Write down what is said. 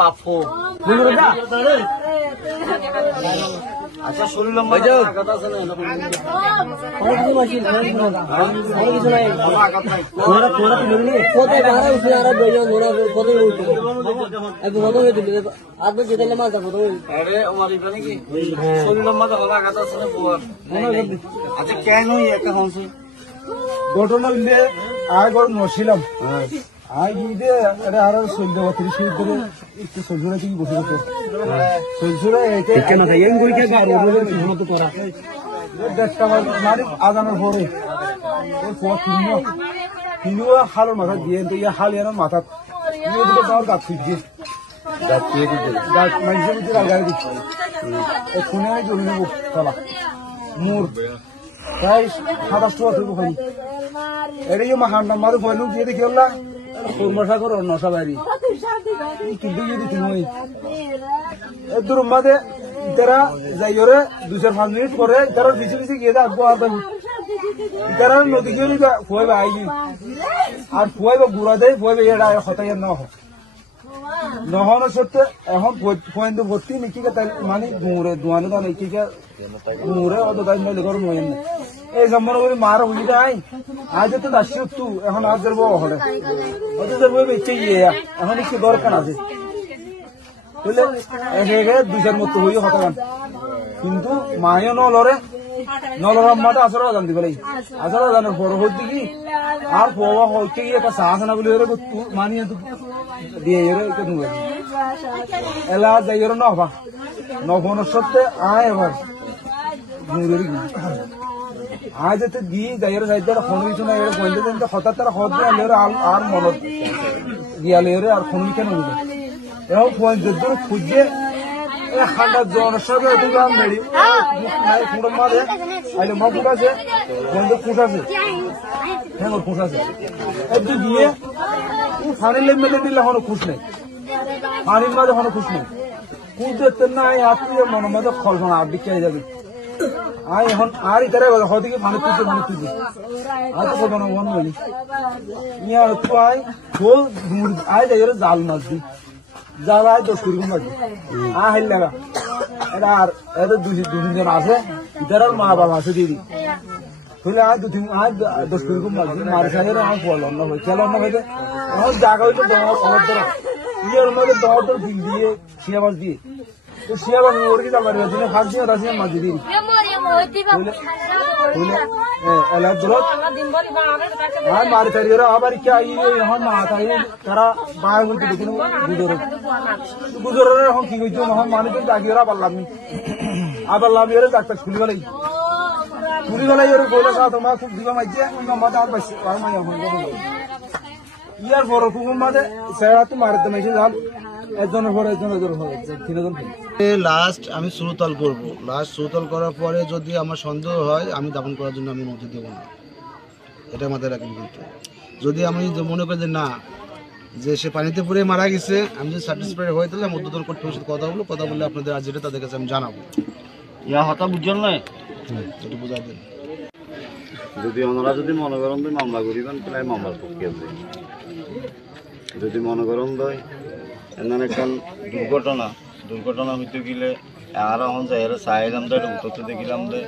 বাপু আচ্ছা শুনলাম আচ্ছা কেন একটা হচ্ছে ঘটনা মিলে আয় গরম নছিলাম আই গিয়ে এটা আর 14-32 মিনিট ধরে একটু সজুরা থেকে বসে যেত সজুরা এটা কেন খাইয়েন কই কে গার ওরে কি হলো তো করা দেখটা মারি আজানের পরে ওর পর তিনও হাল মাথা দিয়ে তো ইয়া হাল এর মাথা নিয়ে দিতে দাও গাছ ফিজে গাছ দিয়ে দিতে গাছ মাইজে দিতে লাগাই দিতে ও কোনে জমি নেব চলা মুর তাই 27 বছর বলি এরই মহান নাম্বার বলু দিয়ে দেখিলা মশা করো নশা বাড়ি কিন্তু যদি তুমি এদুর মাঝে তারা যাইরে 2-5 মিনিট করে তারা বিচি বিচি গিয়ে আসবো আর তারা নদী গিয়ে ফুয়াইবা আইনি আর ফুয়াইবা গুড়া দেয় ফুয়াইবা এটা হতাই নহন সত্যি এখন ফুয়াইন্দু ভর্তি নাকি মানে গুঁড়ে দোয়ানো তা নাকি গুঁড়ে অত তাই নইলে ঘর মহিন না এই জম্মন করে মার হইলি তাই আজ তো দাসি তু এখন আজ যাবো হলে অত যাবো বেঁচে গিয়ে এখন একটু দরকার আছে বুঝলে একে 2-4 মতো হইও হতাগান কিন্তু মায়ও নলরে মাটা আসর জান দিবলাই আসর জানার বড় হইতে কি আর পোয়া হইতে গিয়ে একটা সাহস না বলি রে মানিয়ে তো দিয়ে রে কেন এলা যাইর না হবা নবন সত্যি আয় এবার আজ এতে গিয়ে যাইর যাইতে ফোন কিছু না এর বলতে দেন তো হঠাৎ তারা হদ দিয়ে লের আর মলত গিয়ালে রে আর ফোন কেন হইবে এও ফোন যদুর খুঁজে এ হান্ডা জনসবে দুগাম মেরি নাই ফুড় মারে আইলে মা ফুটাছে বন্ধ ফুটাছে হ্যাঁ ওর ফুটাছে এদি গিয়ে ও ফানিলে মেলে দিলে হনো খুশ নেই ফানির মাঝে হনো খুশ নেই কুদতে নাই আত্মীয় মনের মধ্যে খলসনা আর দিকে যাবে আই এখন আর ইতারে হদিকে মানে তুই আর তো কোনো মন বলি ইয়া তো আই ফুল দূর আই যাইরে জাল মাছ দি জাল আই 10 কুড়ি মাছ আ হেল লাগা এটা আর এত 2 জন আছে ইতার মা বাবা আছে দিদি ফুলে আই 10 কুড়ি মাছ মার সাইরে আই বল না হই চলো না হইবে আর জায়গা হইতো দর অনেক দর ইয়ার মধ্যে দর দিল দিয়ে শিয়া মাছ দিয়ে তো শিয়া মাছ ওর কি দাম আছে দিনে ফাঁক দিয়ে রাসিয়া মাছ দিদি এলা দরত আর মার তারিরা আবার কি আই এখন মা তাই তারা বায় বলতে দেখুন গুজরে এখন কি কইছো এখন মানে তো জাগিরা পারলামনি আবার লামিরে ডাক্তার খুলি গলাই ওর কইলা সা তোমা খুব দিবা মাইছে না মাথা আর বাইছে আর মাই এখন ইয়ার বড় কুকুর মাঝে সেরা তো মারতে মাইছে জাল একজনের পরে একজনের তিনজন লাস্ট আমি সুরতল করব লাস্ট সুরতল করার পরে যদি আমার সন্দেহ হয় আমি দাফন করার জন্য আমি মধ্যে দেবো না এটা মাথায় রাখেন কিন্তু যদি আমি মনে করি যে না যে সে পানিতে পড়ে মারা গেছে আমি যদি সার্টিফাইড হয়ে তাহলে মধ্যদল কর্তৃপক্ষের সাথে কথা বলে আপনাদের আজ যেটা তাদের কাছে আমি জানাবো ইয়া হতা বুঝছেন না একটু বুঝা দেন যদি ওনারা যদি মনে করেন তো মামলা করিবেন তাহলে মামলার পক্ষে আছে যদি মনে করেন হয় এমন একটা দুর্ঘটনা হইতে গেলে আর এখন যাই চাইলাম তো এটা উত্তর দেখিলাম যে